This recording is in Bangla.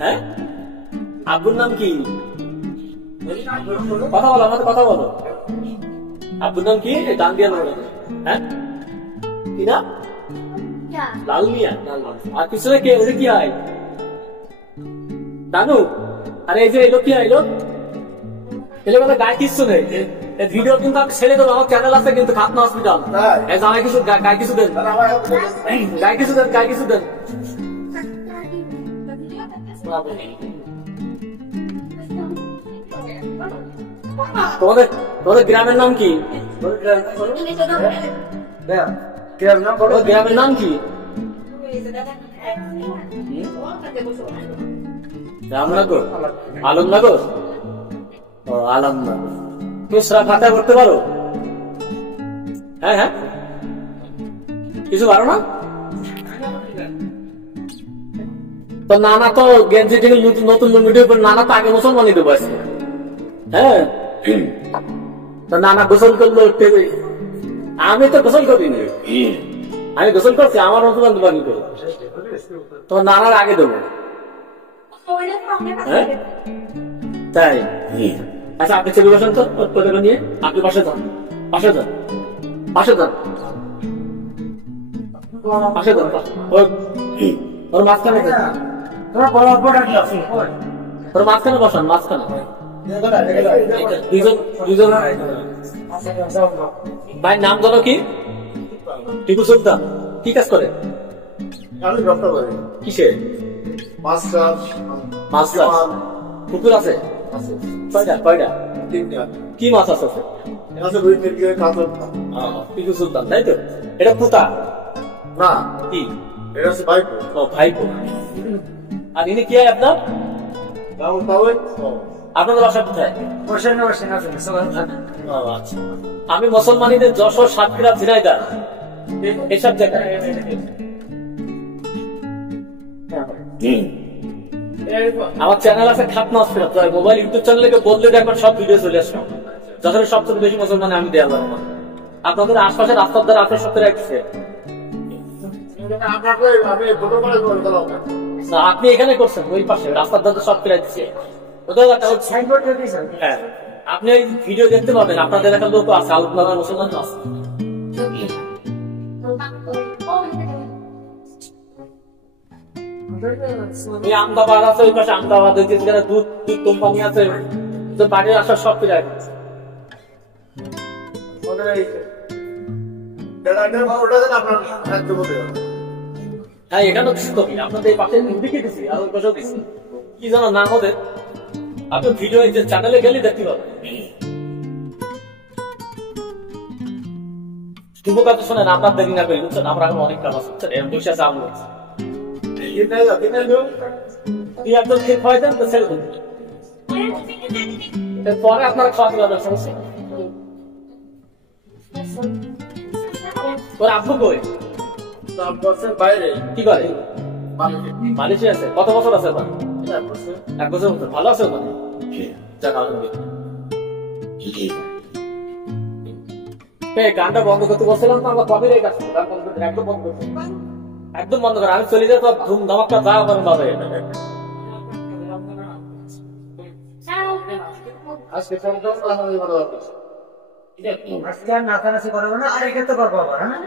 হ্যাঁ, আব্বুর নাম কি? কথা বলো, আমাদের কথা বলো। আব্বুর নাম কি? ডান দিয়া নাম। হ্যাঁ, কি নাম? লাল মিয়া। আর পিছনে কে? ওদের কি হয়? নানু। আরে এই যে এলো, কি এলো? এলো কথা গায়ে কিচ্ছু নেই। ভিডিও কিন্তু আমি ছেড়ে দেবো, আমার চ্যানেল আছে কিন্তু খাতনা হসপিটাল। গায়ে কিছু, গায়ে কিছু দেন, গায়ে কিছু দেন, গায়ে কিছু দেন। তোমাদের তোমাদের গ্রামের নাম কি? গ্রামের নাম কি? রামনগর, আলমনগর। ও আলমনগর। তুমি সরা ফাতা করতে পারো? হ্যাঁ হ্যাঁ, কিছু পারো না? তো নানা তো গেঞ্জি থেকে নতুন ভিডিও করে, নানা তো আগে মুসলমানই দেবো আজকে। হ্যাঁ, তো নানা গোসল করলো, আমি তো গোসল করিনি। আমি গোসল করছি, আমার মুসলমান দেবো আমি করবো। তোমার নানার আগে দেবো। হ্যাঁ তাই? আচ্ছা, আপনি চলে বসেন তো পতাকা নিয়ে। আপনি পাশে যান, পাশে যান, পাশে যান, পাশে যান। ওর মাঝখানে, ওর মাঝখানে বসান, মাঝখানে। দুজন ভাই, নাম ধরো কি? টিপু সুলতান। কি কাজ করে? কিসে? মাছ চাষ। পুকুর আছে কয়টা? কয়টা? কি মাছ আছে? টিপু সুলতান, তাই তো? এটা পুতা না কি? এটা হচ্ছে ভাইপো। ও ভাইপো। আর ইনি কি হয় আপনার? আপনাদের বাসা কোথায়? আমি মুসলমানীদের যশোর, সাতক্ষীরা, ঝিনাইদহ এসব জায়গায়। আমার চ্যানেল আছে খাতনা হসপিটাল, মোবাইল ইউটিউব চ্যানেলে বললে একবার সব ভিডিও চলে আসবে। যশোরের সবচেয়ে বেশি মুসলমান আমি দেওয়া যাবো না। আপনাদের আশপাশে রাস্তার দ্বারা আপনার সত্যি রাখছে। আপনি এখানে করছেন, ওই পাশে রাস্তার ধারে সব ফেরাই দিচ্ছে। হ্যাঁ, আপনি ওই ভিডিও দেখতে পাবেন, আপনাদের একটা লোক আছে, আলমনগর মুসলমান আছে। আহমেদাবাদ আছে, ওই পাশে আহমেদাবাদ, দুধ কোম্পানি আছে, বাড়ির আসার সব ফিরে হ্যাঁ, এখানেও করি। আপনাদের এই পাশে দিকে দিচ্ছি, আর ওই পাশেও দিচ্ছি। কি জানো নাম ওদের? আপনি ভিডিও চ্যানেলে গেলে দেখতে পাবেন। শুভ কাজ শোনেন, আপনার দেরি না করি, বুঝছেন? আমরা এখন অনেক কাজ আছে, বুঝছেন? এরকম বসে আছে আমরা একদম ঠিক হয় দেন তো ছেড়ে দেন, পরে আপনারা খাওয়াতে পারবেন, সমস্যা। ওর আব্বু কই? বাইরে। কি করে? মালয়েশিয়া আছে। কত বছর আছে? 1 বছর মতো। ভালো আছে ওখানে? গানটা বন্ধ করতে বলছিলাম তো, আমরা কবে রেখে আসছি, একদম বন্ধ করতে, একদম বন্ধ করে। আমি চলে যাই তো ধুম ধামাক্কা যা আমার বাবা। আজকে নাচানাচি করবো না, আর এক্ষেত্রে করবো আবার। হ্যাঁ।